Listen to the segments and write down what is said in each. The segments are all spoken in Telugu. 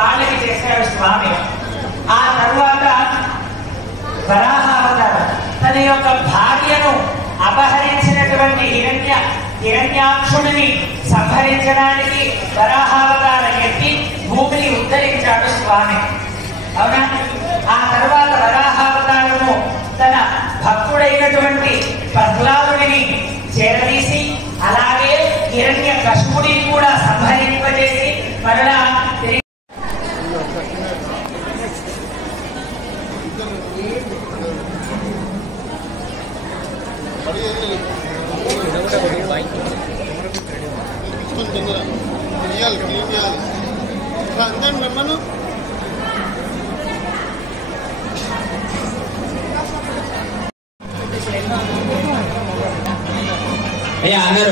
వాళ్ళకి చేశాడు స్వామి. ఆ తర్వాత వరాహావతారం తన యొక్క భార్యను అపహరించినటువంటి హిరణ్యాక్షుడిని సంహరించడానికి వరాహావతారం ఎత్తి భూమిని ఉద్ధరించాడు స్వామి. అవునా? ఆ తర్వాత వరాహావతారము తన భక్తుడైనటువంటి ప్రహ్లాదుడిని చేరదీసి అలాగే హిరణ్యకశిపుడిని కూడా సంహరింపజేసి మరలా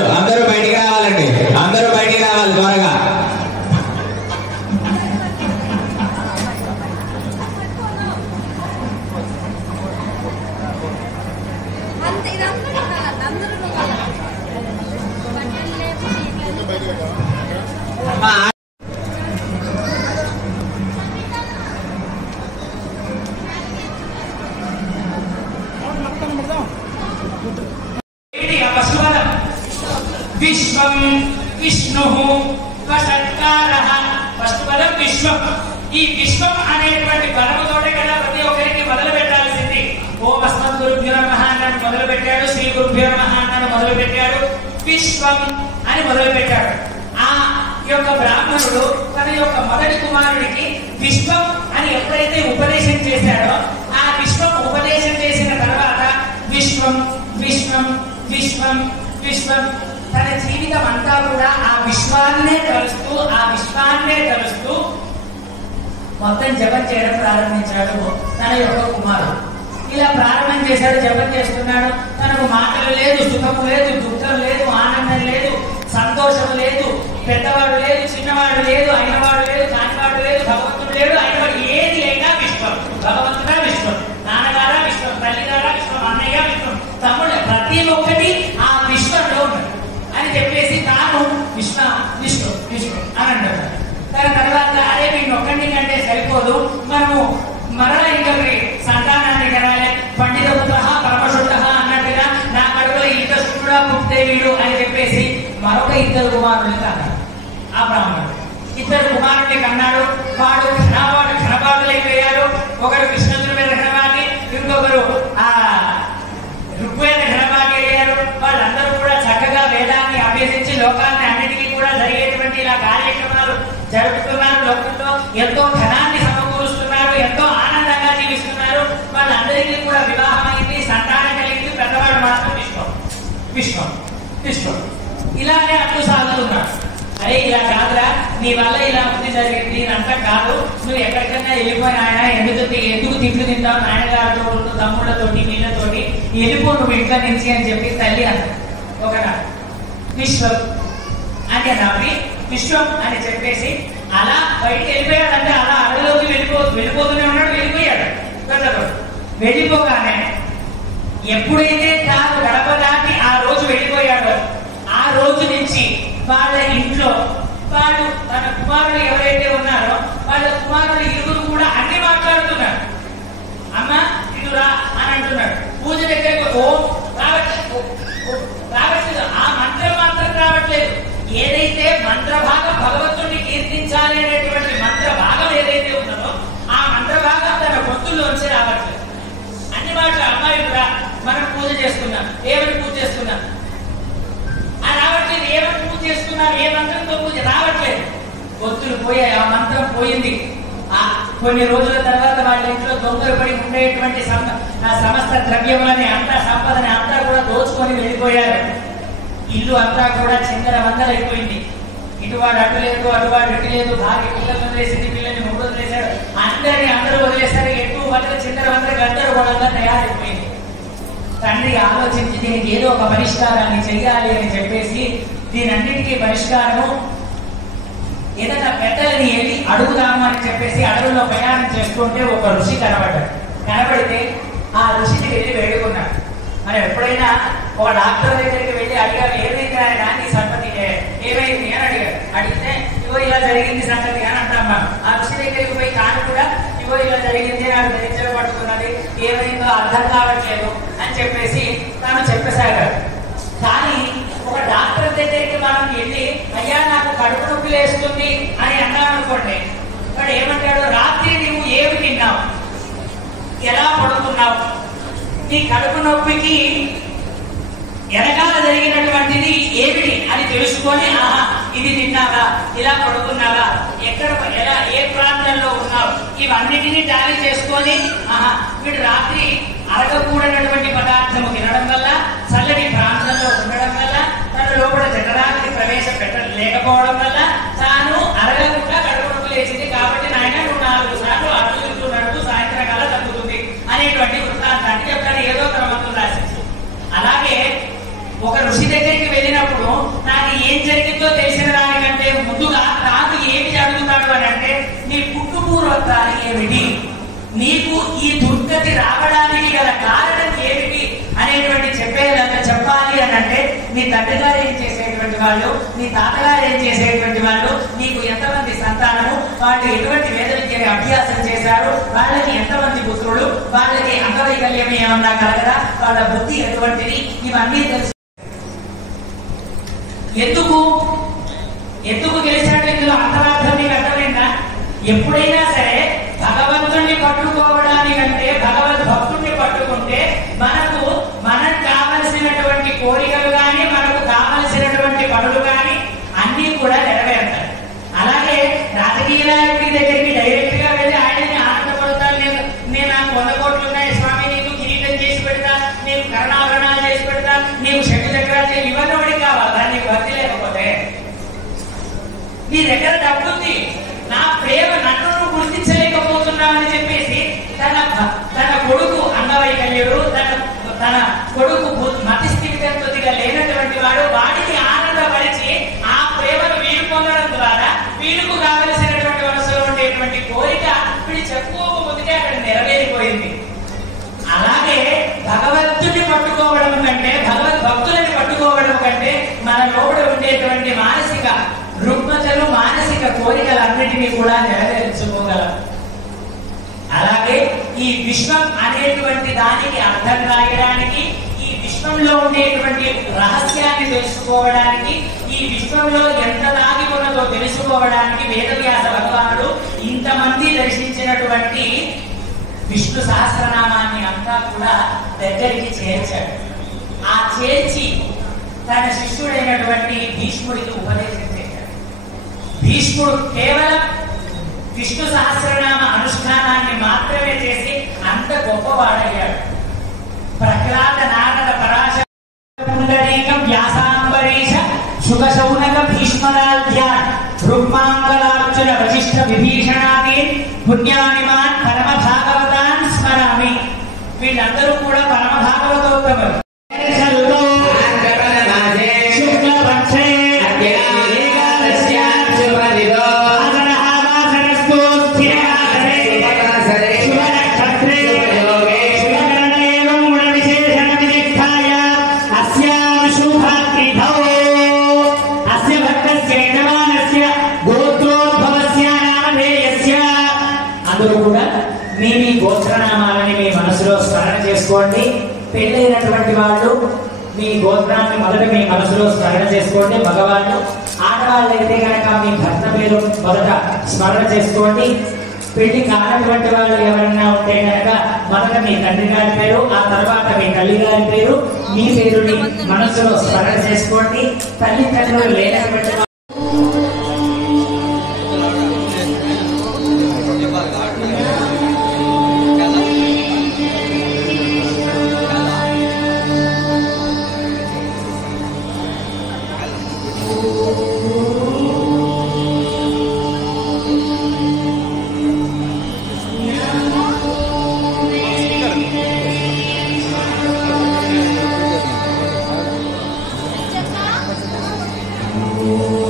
అందరూ బయటికి రావాలండి. అందరూ బయటికి రావాలి త్వరగా. విశ్వం విష్ణు వసత్కారః. ఫస్ట్ పదం విశ్వం. ఈ విశ్వం అనేటువంటి పదముతోటే కదా ప్రతి ఒక్కరికి మొదలు పెట్టాల్సింది. ఓం అస్మద్ గురుభ్యో నమః అని మొదలు పెట్టాడు, శ్రీ గురుభ్యో నమః అని మొదలు పెట్టాడు, విశ్వం అని మొదలు పెట్టాడు. ఆ యొక్క బ్రాహ్మణుడు తన యొక్క మొదటి కుమారుడికి విశ్వం అని ఎప్పుడైతే ఉపదేశం చేశాడో ఆ విశ్వం ఉపదేశం చేసిన తర్వాత విశ్వం విశ్వం విశ్వం విశ్వం తన జీవితం అంతా కూడా ఆ విశ్వాన్నే తలుస్తూ మొత్తం జపం చేయడం ప్రారంభించాడు తన యొక్క కుమారుడు. ఇలా ప్రారంభం చేశాడు, జపం చేస్తున్నాడు. తనకు మాటలు లేదు, సుఖము లేదు, దుఃఖం లేదు, ఆనందం లేదు, సంతోషం లేదు, పెద్దవాడు లేదు, చిన్నవాడు లేదు, అయినవాడు లేదు, కానివాడు లేదు, భగవంతుడు లేడు, అయినవాడు ఏది లేక విశ్వం. భగవంతుడా విశ్వం, నాన్నగారా విశ్వం, తల్లిగారా విశ్వం, అన్నయ్య విశ్వం, తమ్ముడు, ప్రతి ఒక్కటి ఆ విశ్వంలో ఉన్నాడు అని చెప్పేసి తాను విశ్వ విష్ణు విష్ణు అని అంటాడు. దాని తర్వాత అరే వీడిని ఒక్కడిని కంటే సరిపోదు, మనము మరల ఇంకొకరి సంతానాన్ని కనాలి, పండిత పుత్ర పరమశుద్ధ అన్నట్టుగా నా కడుపులో ఇంత శుద్ధుడా పుట్టే వీడు అని చెప్పేసి మరొక ఇద్దరు కుమారుల్ని కన్నాడు. ఆ బ్రాహ్మణుడు ఇద్దరు కుమారుల్ని కన్నాడు. వాడు ఘనపాటులైపోయారు. ఒకరు కృష్ణుడి మీద ఘనపాటి, ఇంకొకరు ఆ ఋగ్వేద ఘనపాటి అయ్యారు. వాళ్ళందరూ కూడా చక్కగా వేదాన్ని అభ్యసించి లోకాన్ని అన్నిటికీ కూడా జరిగేటువంటి ఇలా కార్యక్రమాలు జరుపుతున్నారు. లోకంలో ఎంతో ధనాన్ని సమకూరుస్తున్నారు, ఎంతో ఆనందంగా జీవిస్తున్నారు. వాళ్ళందరికీ కూడా వివాహం అయింది, సంతానం కలిగింది. పెద్దవాడు మాత్రం విశ్వం ఇలానే అటు సాగుతున్నాడు. అరే ఇలా కాదురా, నీ వల్ల ఇలా ఉంది జరిగింది, నేనంతా కాదు, నువ్వు ఎక్కడికన్నా వెళ్ళిపోయిన ఆయన ఎందుకు తిట్లు తింటావు నాయనగారితో, తమ్ముళ్ళతోటి, వీళ్ళతోటి వెళ్ళిపో నువ్వు ఇంట్లో నుంచి అని చెప్పి తల్లి అన్నాడు. ఒకనాడు విశ్వం అని నవ్వి విశ్వం అని చెప్పేసి అలా బయటికి వెళ్ళిపోయాడంటే అలా అడవిలోకి వెళ్ళిపోతూనే ఉన్నాడు. వెళ్ళిపోయాడు. వెళ్ళిపోగానే ఎప్పుడైతే తాను గడప దాటి ఆ రోజు వెళ్ళిపోయాడో ఆ రోజు నుంచి వాళ్ళ ఇంట్లో వాళ్ళు తన కుమారులు ఎవరైతే ఉన్నారో వాళ్ళ కుమారులు ఇరువురు కూడా అన్ని మాట్లాడుతున్నారు. అమ్మ ఇటు రా అని అంటున్నాడు. పూజ దగ్గరకు ఓం రావట్లేదు, ఆ మంత్రం మాత్రం రావట్లేదు. ఏదైతే మంత్రభాగం భగవంతుడిని కీర్తించాలి అనేటువంటి మంత్రభాగం ఏదైతే ఉన్నదో ఆ మంత్రభాగం తన గొంతుల్లోంచి రావట్లేదు. అన్ని మాటలు అమ్మాయి కూడా మనం పూజ చేసుకున్నాం, ఏమని పూజ చేసుకున్నాం ఆ రావట్లేదు. ఏమని పూజ చేసుకున్నాం, ఏ మంత్రంతో పూజ రావట్లేదు. గొంతులు పోయాయి, ఆ మంత్రం పోయింది. కొన్ని రోజుల తర్వాత వాళ్ళ ఇంట్లో దొంగలు పడి ఉండేటువంటి సమస్త ద్రవ్యములని అంతా సంపదని అంతా కూడా దోచుకొని వెళ్ళిపోయారు. ఇల్లు అంతా కూడా చిందర వందలైపోయింది. ఇటువాడు అటు లేదు, అటువాడు ఇటు లేదు. భార్య పిల్లలు వదిలేసింది, పిల్లల్ని మొగ్గు వదిలేశాడు. అందరూ వదిలేశారు. ఎక్కువ వందల చిందర వందల గందరగోళంగా తయారైపోయింది. తండ్రి ఆలోచించి దీనికి ఏదో ఒక పరిష్కారాన్ని చెయ్యాలి అని చెప్పేసి దీనన్నిటికీ పరిష్కారము ఏదైనా పెద్దలని వెళ్ళి అడుగుదాము అని చెప్పేసి అడవుల్లో ప్రయాణం చేస్తుంటే ఒక ఋషి కనబడితే ఆ ఋషిని వెళ్ళి వేడుకున్నాడు. మనం ఎప్పుడైనా ఒక డాక్టర్ దగ్గరికి వెళ్ళి అడిగారు, ఏమైంది ఆయన నీ సంపత్తి ఏమైంది అని అడిగాడు. అడిగితే ఇగో ఇలా జరిగింది సంగతి అని అంటాం. ఆ ఋషి దగ్గరికి పోయి తాను కూడా ఇగో ఇలా జరిగింది, నాకు దరిద్రం పట్టుకున్నది, ఏమైందో అర్థం కావట్లేదు అని చెప్పేసి తాను చెప్పేశాడు. కానీ ఒక డాక్టర్ దగ్గరికి మనం వెళ్ళి అయ్యా నాకు కడుపు నొప్పి లేస్తుంది అని అన్నాం అనుకోండి, వాడు ఏమంటాడు, రాత్రి నువ్వు ఏమి తిన్నావు, ఎలా పడుతున్నావు, నీ కడుపు నొప్పికి వెనకాల జరిగినటువంటిది ఏమిటి అని తెలుసుకొని, ఆహా ఇది తిన్నావా, ఇలా పడుకున్నావా, ఎక్కడ ఎలా ఏ ప్రాంతంలో ఉన్నావు, ఇవన్నిటినీ టాలీ చేసుకొని, ఆహా వీడు రాత్రి అరగకూడనటువంటి పదార్థము తినడం వల్ల, చల్లని ప్రాంతంలో ఉండడం వల్ల, తన లోపల జఠరానికి లేకపోవడం వల్ల తాను అరగకుండా కడుపు నొప్పి లేచింది, కాబట్టి నాయన నువ్వు 4 సార్లు అటు తిరుగుతూ నడుపు, సాయంత్రం కల్లా తగ్గుతుంది అనేటువంటి వృత్తాంతాన్ని చెప్తాను, ఏదో క్రమంలో రాసింది. అలాగే ఒక ఋషి దగ్గరికి వెళ్ళినప్పుడు నాకు ఏం జరిగిందో తెలిసిన దానికంటే ముందుగా నాకు ఏమి అడుగుతాడు అని అంటే, నీ పుట్టుపూర్వత్రాలు ఏమిటి, నీకు ఈ దుర్గతి రావడానికి గల కారణం ఏమిటి అనేటువంటి చెప్పాలి అని అంటే, నీ తండ్రి గారు ఏం చేసేటువంటి వాళ్ళు, నీ తాతగారు ఏం చేసేటువంటి వాళ్ళు, నీకు ఎంతమంది సంతానము, వాళ్ళు ఎటువంటి వేద విద్యని అభ్యాసం చేశారు, వాళ్ళకి ఎంతమంది పుత్రులు, వాళ్ళకి అంగవైకల్యం ఏమన్నా కలగదా, వాళ్ళ బుద్ధి ఎటువంటిది, ఇవన్నీ తెలుసు. ఎందుకు గెలిచాడు ఇందులో అంతరార్థం నీకు అర్థమైందా? ఎప్పుడైనా సరే భగవంతుణ్ణి పట్టుకోవడానికంటే భగవద్భక్తుణ్ణి పట్టుకుంటే మనకు కావలసినటువంటి కోరికలు కానీ, మనకు కావలసినటువంటి పనులు కానీ అన్నీ కూడా నెరవేరుతాయి. అలాగే రాజకీయ నాయకుడి దగ్గరికి డైరెక్ట్ గా వెళ్ళి ఆయనని ఆనందపడతాను, నేను నాకు 100 కోట్లు ఉన్నాయి స్వామి, నీకు కిరీటం చేసి పెడతా, నీకు కర్ణాభరణాలు చేసి పెడతా, నీకు శక్తి చక్రాలు చేసి, ఇవన్నీ వాడికి కావాలా? నీకు భక్తి లేకపోతే నీ దగ్గర డబ్బుంది, నా ప్రేమ నన్ను నువ్వు గుర్తించలేకపోతున్నావని చెప్పేసి తన కొడుకు అంగవైకల్యుడు, తన కొడుకు మతిస్థితిగా లేనటువంటి వాడు, వాడికి ఆనందపరిచి ఆ ప్రేమను వీలు పొందడం ద్వారా వీళ్ళకు కావలసినటువంటి మనసులో ఉండేటువంటి కోరిక వీడు చెప్పుకోకపోతే అక్కడ నెరవేరిపోయింది. అలాగే భగవంతుని పట్టుకోవడం కంటే, భగవద్భక్తులని పట్టుకోవడం కంటే మన లోపల ఉండేటువంటి మానసిక రుగ్మతలు, మానసిక కోరికలన్నిటినీ కూడా నెరవేర్చుకోగలం. అలాగే ఈ విశ్వం అనేటువంటి దానికి అర్థం రాయడానికి, ఈ విశ్వంలో ఉండేటువంటి రహస్యాన్ని తెలుసుకోవడానికి, ఈ విశ్వంలో ఎంత దాగి ఉన్నదో తెలుసుకోవడానికి వేదవ్యాస భగవానుడు ఇంతమంది దర్శించినటువంటి విష్ణు సహస్రనామాన్ని అంతా కూడా దగ్గరికి చేర్చాడు. ఆ చేర్చి తన శిష్యుడైనటువంటి భీష్ముడికి ఉపదేశం చేశాడు. భీష్ముడు కేవలం విష్ణు సహస్రనామ అనుష్ఠానాన్ని మాత్రమే చేసి అంత గొప్పవాడయ్యాడు. ప్రహ్లాద నారద పరాశర పుండరీకం వ్యాసాంబరీష శుభ శౌనక భీష్మరాధ్యాన్ రుక్మాంగలార్జున వశిష్ఠ విభీషణాదీన్ పుణ్యానిమాన్ పరమ భాగవతాన్ స్మరామి. వీళ్ళందరూ కూడా పరమ భాగవతోత్తములు. మీ గోత్రనామాలని మీ మనసులో స్మరణ చేసుకోండి. పెళ్ళైనటువంటి వాళ్ళు మీ గోత్రాన్ని మొదట మీ మనసులో స్మరణ చేసుకోండి. మగవాళ్ళు, ఆడవాళ్ళు అయితే కనుక మీ భర్త పేరు మొదట స్మరణ చేసుకోండి. పెళ్లి కానటువంటి వాళ్ళు ఎవరన్నా ఉంటే కనుక మొదట మీ తండ్రి గారి పేరు, ఆ తర్వాత మీ తల్లి గారి పేరు, మీ పేరుని మనసులో స్మరణ చేసుకోండి. తల్లిదండ్రులు లేనటువంటి Oh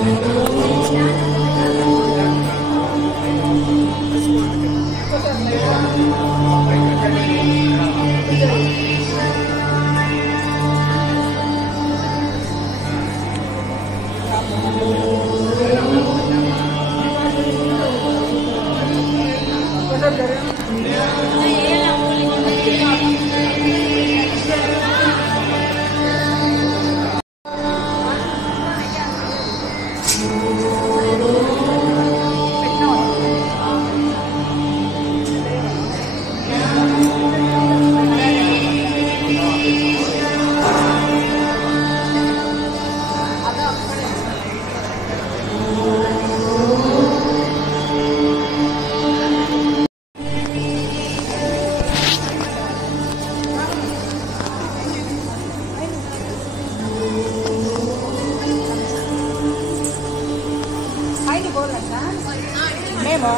మేమా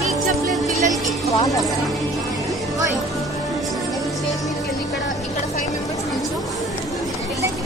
నీకు చెప్పలేదు పిల్లలకి వాళ్ళ ఓయ్ స్టేజ్ మీదకి వెళ్ళి ఇక్కడ 5 మెంబర్స్ నుంచో పిల్లలకి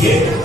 Yeah.